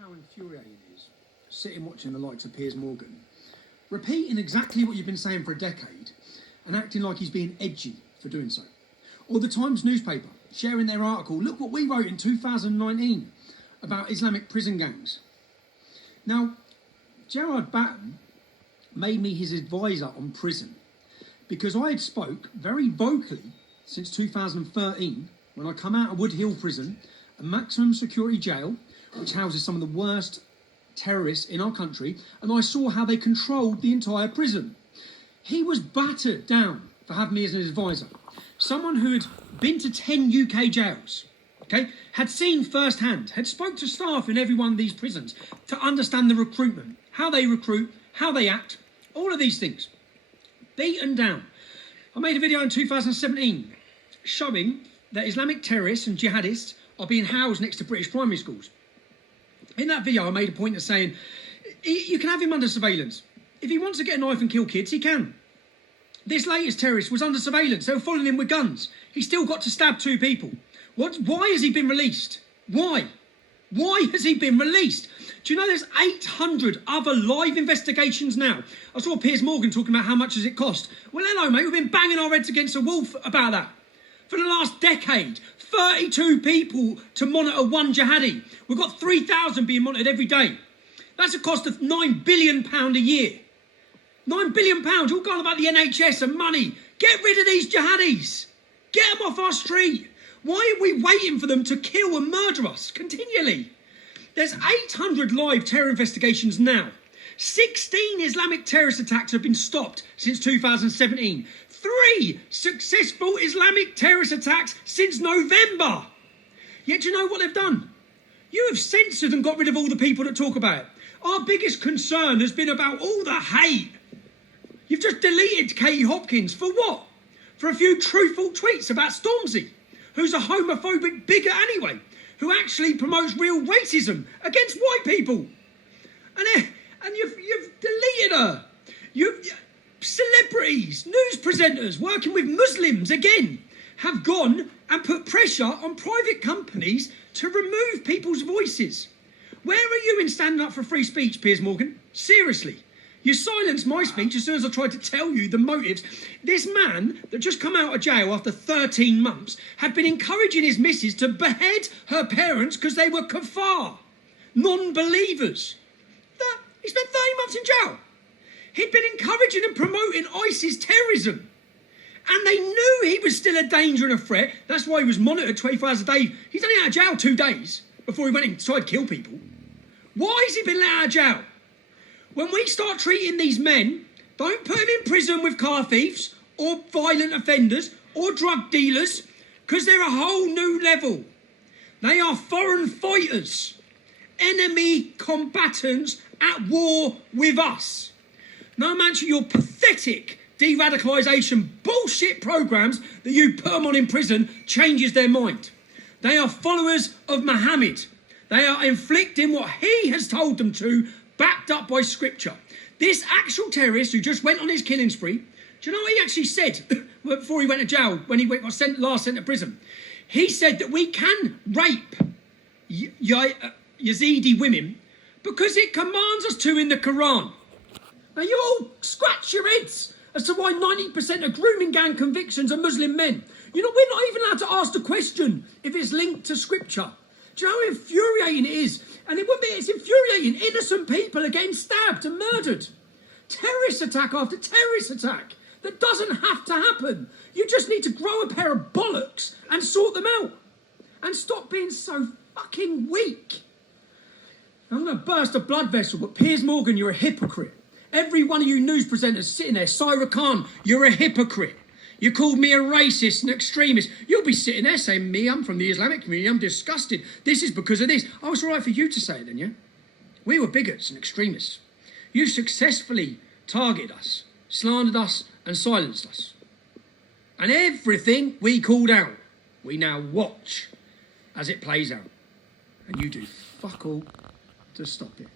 how infuriating it is sitting watching the likes of Piers Morgan repeating exactly what you've been saying for a decade and acting like he's being edgy for doing so. Or the Times newspaper sharing their article, look what we wrote in 2019 about Islamic prison gangs. Now, Gerard Batten made me his advisor on prison because I had spoke very vocally since 2013 when I come out of Wood Hill prison, a maximum security jail which houses some of the worst terrorists in our country, and I saw how they controlled the entire prison. He was battered down for having me as an advisor. Someone who had been to 10 UK jails, okay, had seen firsthand, had spoke to staff in every one of these prisons to understand the recruitment, how they recruit, how they act, all of these things. Beaten down. I made a video in 2017 showing that Islamic terrorists and jihadists are being housed next to British primary schools. In that video, I made a point of saying, you can have him under surveillance. If he wants to get a knife and kill kids, he can. This latest terrorist was under surveillance. They were following him with guns. He still got to stab 2 people. Why has he been released? Why? Why has he been released? Do you know there's 800 other live investigations now? I saw Piers Morgan talking about how much does it cost. Well, hello, mate. We've been banging our heads against a wall about that. For the last decade, 32 people to monitor one jihadi. We've got 3,000 being monitored every day. That's a cost of £9 billion a year. £9 billion, all gone about the NHS and money. Get rid of these jihadis. Get them off our street. Why are we waiting for them to kill and murder us continually? There's 800 live terror investigations now. 16 Islamic terrorist attacks have been stopped since 2017. 3 successful Islamic terrorist attacks since November. Yet do you know what they've done? You have censored and got rid of all the people that talk about it. Our biggest concern has been about all the hate. You've just deleted Katie Hopkins for what? For a few truthful tweets about Stormzy, who's a homophobic bigot anyway, who actually promotes real racism against white people. And you've deleted her. Celebrities, news presenters working with Muslims again have gone and put pressure on private companies to remove people's voices. Where are you in standing up for free speech, Piers Morgan? Seriously. You silenced my speech as soon as I tried to tell you the motives. This man that just come out of jail after 13 months had been encouraging his missus to behead her parents because they were kafar, non-believers. He spent 30 months in jail. He'd been encouraging and promoting ISIS terrorism. And they knew he was still a danger and a threat. That's why he was monitored 24 hours a day. He's only out of jail 2 days before he went and tried to kill people. Why has he been let out of jail? When we start treating these men, don't put them in prison with car thieves or violent offenders or drug dealers, because they're a whole new level. They are foreign fighters, enemy combatants at war with us. No amount of your pathetic de-radicalisation bullshit programmes that you put them on in prison changes their mind. They are followers of Muhammad. They are inflicting what he has told them to, backed up by scripture. This actual terrorist who just went on his killing spree, do you know what he actually said before he went to jail, when he got last sent to prison? He said that we can rape Yazidi women because it commands us to in the Quran. Now you all scratch your heads as to why 90% of grooming gang convictions are Muslim men. You know, we're not even allowed to ask the question if it's linked to scripture. Do you know how infuriating it is? And it's infuriating. Innocent people are getting stabbed and murdered. Terrorist attack after terrorist attack. That doesn't have to happen. You just need to grow a pair of bollocks and sort them out. And stop being so fucking weak. I'm going to burst a blood vessel, but Piers Morgan, you're a hypocrite. Every one of you news presenters sitting there, Syra Khan, you're a hypocrite. You called me a racist and extremist. You'll be sitting there saying, me, I'm from the Islamic community, I'm disgusted. This is because of this. Oh, it's all right for you to say it then, yeah? We were bigots and extremists. You successfully targeted us, slandered us and silenced us. And everything we called out, we now watch as it plays out. And you do fuck all to stop it.